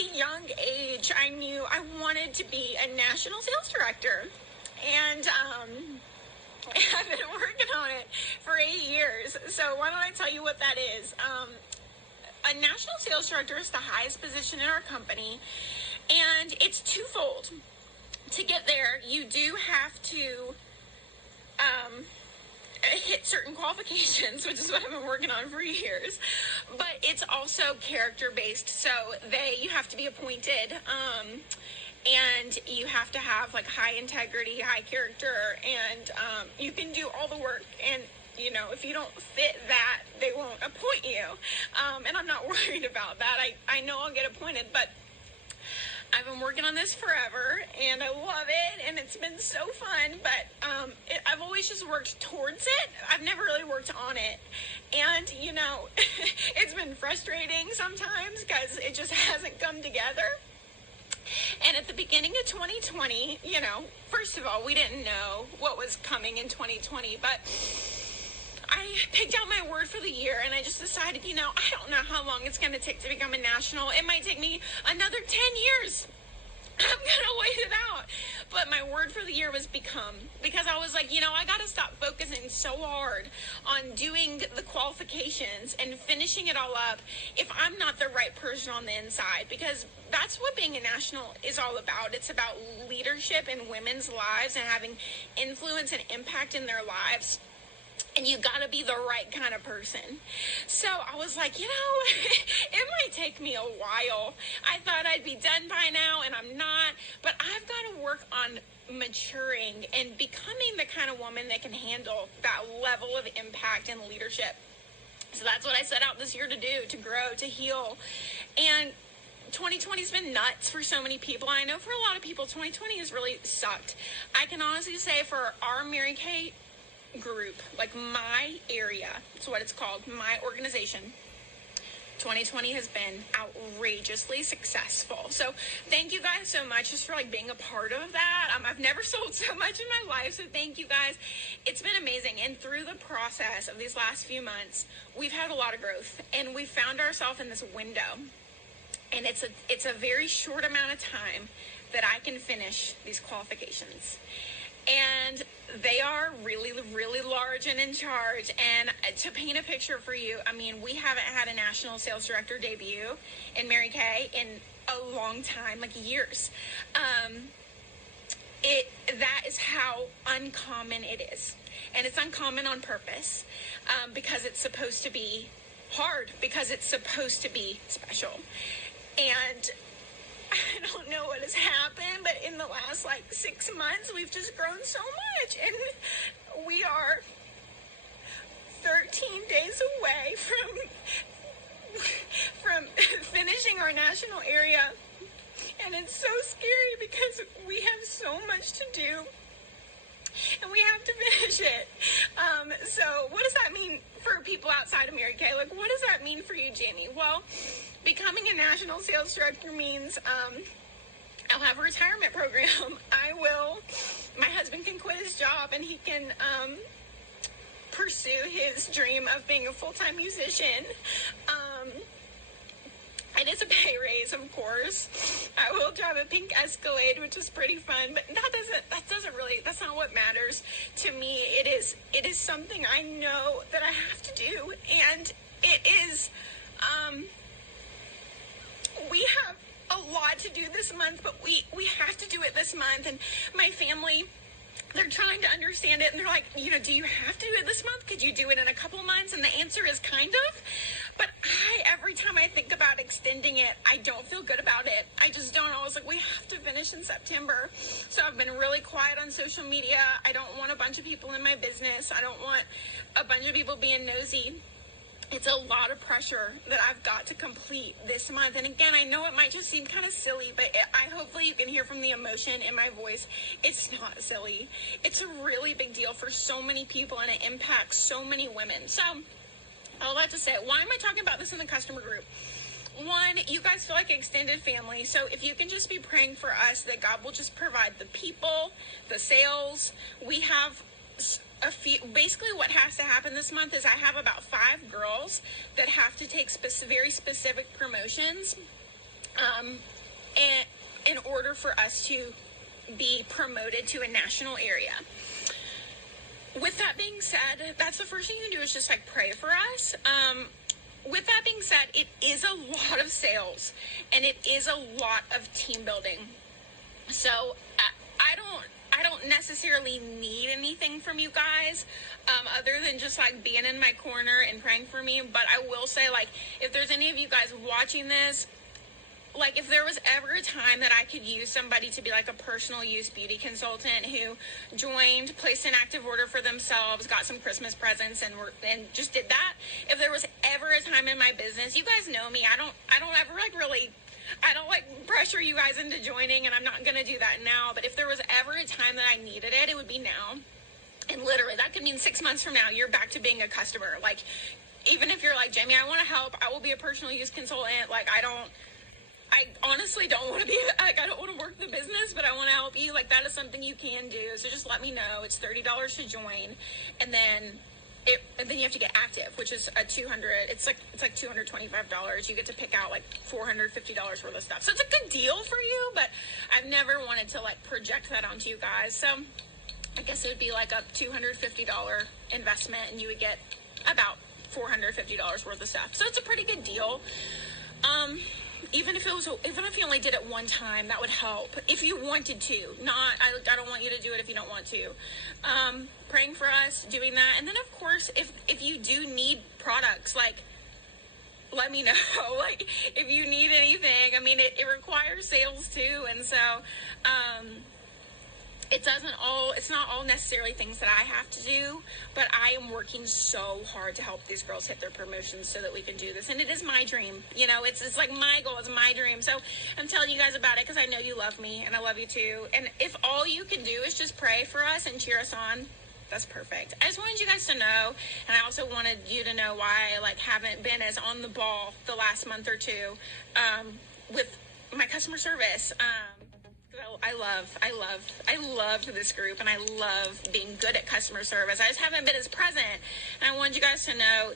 really young age, I knew I wanted to be a national sales director. And I've been working on it for 8 years. So why don't I tell you what that is? A national sales director is the highest position in our company, and it's twofold. To get there, you do have to hit certain qualifications, which is what I've been working on for years, but it's also character based. So you have to be appointed, and you have to have like high integrity, high character, and you can do all the work. And if you don't fit that, they won't appoint you. And I'm not worried about that. I know I'll get appointed, but I've been working on this forever, and I love it, and it's been so fun, but I've always just worked towards it. I've never really worked on it, and, it's been frustrating sometimes because it just hasn't come together. And at the beginning of 2020, first of all, we didn't know what was coming in 2020, but I picked out my word for the year, and I just decided, I don't know how long it's going to take to become a national. It might take me another 10 years. I'm going to wait it out. But my word for the year was become, because I was like, I got to stop focusing so hard on doing the qualifications and finishing it all up if I'm not the right person on the inside, because that's what being a national is all about. It's about leadership in women's lives and having influence and impact in their lives. And you gotta be the right kind of person. So I was like, it might take me a while. I thought I'd be done by now, and I'm not. But I've got to work on maturing and becoming the kind of woman that can handle that level of impact and leadership. So that's what I set out this year to do, to grow, to heal. And 2020's been nuts for so many people. I know for a lot of people, 2020 has really sucked. I can honestly say for our Mary Kay group, like my area, that's what it's called, my organization, 2020 has been outrageously successful. So thank you guys so much just for being a part of that. I've never sold so much in my life, so thank you guys. It's been amazing. And through the process of these last few months, we've had a lot of growth, and we found ourselves in this window. And it's a very short amount of time that I can finish these qualifications. And they are really, really large and in charge. And to paint a picture for you, we haven't had a national sales director debut in Mary Kay in a long time, like years. That is how uncommon it is. And it's uncommon on purpose, because it's supposed to be hard, because it's supposed to be special. And I don't know what has happened, but in the last 6 months, we've just grown so much, and we are 13 days away from finishing our national area, and it's so scary because we have so much to do, and we have to finish it. So what does that mean for people outside of Mary Kay? What does that mean for you, Jamie? Well, becoming a national sales director means I'll have a retirement program. My husband can quit his job, and he can pursue his dream of being a full-time musician. It is a pay raise, of course. I will drive a pink Escalade, which is pretty fun, but that's not what matters to me. It is something I know that I have to do, and it is, we have a lot to do this month, but we have to do it this month. And my family, they're trying to understand it, and they're like, do you have to do it this month? Could you do it in a couple months? And the answer is kind of. But every time I think about extending it, I don't feel good about it. I just don't. I was like, we have to finish in September. So I've been really quiet on social media. I don't want a bunch of people in my business. I don't want a bunch of people being nosy. It's a lot of pressure that I've got to complete this month. And again, I know it might just seem kind of silly, but hopefully you can hear from the emotion in my voice. It's not silly. It's a really big deal for so many people, and it impacts so many women. So all that to say, why am I talking about this in the customer group? One, you guys feel like extended family. So if you can just be praying for us that God will just provide the people, the sales. We have basically what has to happen this month is I have about 5 girls that have to take very specific promotions. and in order for us to be promoted to a national area. With that being said, that's the first thing you can do is just like pray for us. With that being said, it is a lot of sales and it is a lot of team building. So I don't necessarily need anything from you guys, other than just like being in my corner and praying for me. But I will say, like, if there's any of you guys watching this, like, if there was ever a time that I could use somebody to be like a personal use beauty consultant who joined, placed an active order for themselves, got some Christmas presents, and just did that. If there was ever a time in my business, you guys know me. I don't ever like really. I don't like pressure you guys into joining, and I'm not gonna do that now. But if there was ever a time that I needed it, it would be now. And literally, that could mean 6 months from now, you're back to being a customer. Like, even if you're like, Jamie, I want to help. I will be a personal use consultant. Like, I honestly don't want to be, like, I don't want to work the business, but I want to help you. Like, that is something you can do. So just let me know. It's $30 to join. And then you have to get active, which is it's like $225. You get to pick out like $450 worth of stuff. So it's a good deal for you, but I've never wanted to like project that onto you guys. So I guess it would be like a $250 investment and you would get about $450 worth of stuff. So it's a pretty good deal. Even if you only did it one time, that would help. If you wanted to, I don't want you to do it if you don't want to. Praying for us, doing that. And then of course, if you do need products, like, let me know. Like, if you need anything, I mean, it requires sales too. And so, it's not all necessarily things that I have to do, but I am working so hard to help these girls hit their promotions so that we can do this. And it is my dream. You know, it's like my goal, it's my dream. So I'm telling you guys about it because I know you love me and I love you too. And if all you can do is just pray for us and cheer us on, that's perfect. I just wanted you guys to know, and I also wanted you to know why I haven't been as on the ball the last month or two with my customer service. I love this group, and I love being good at customer service. I just haven't been as present, and I wanted you guys to know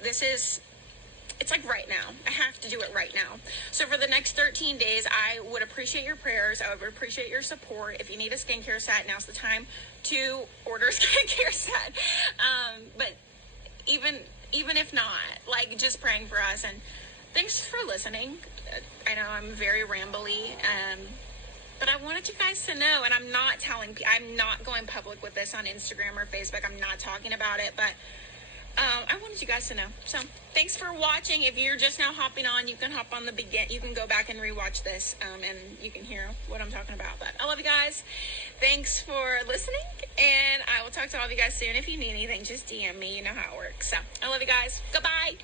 it's like right now. I have to do it right now. So for the next 13 days, I would appreciate your prayers. I would appreciate your support. If you need a skincare set, now's the time to order a skincare set. But even if not, like, just praying for us. And thanks for listening. I know I'm very rambly, but I wanted you guys to know, and I'm not going public with this on Instagram or Facebook. I'm not talking about it, but I wanted you guys to know. So thanks for watching. If you're just now hopping on, you can hop on you can go back and rewatch this, and you can hear what I'm talking about. But I love you guys. Thanks for listening, and I will talk to all of you guys soon. If you need anything, just DM me. You know how it works. So I love you guys. Goodbye.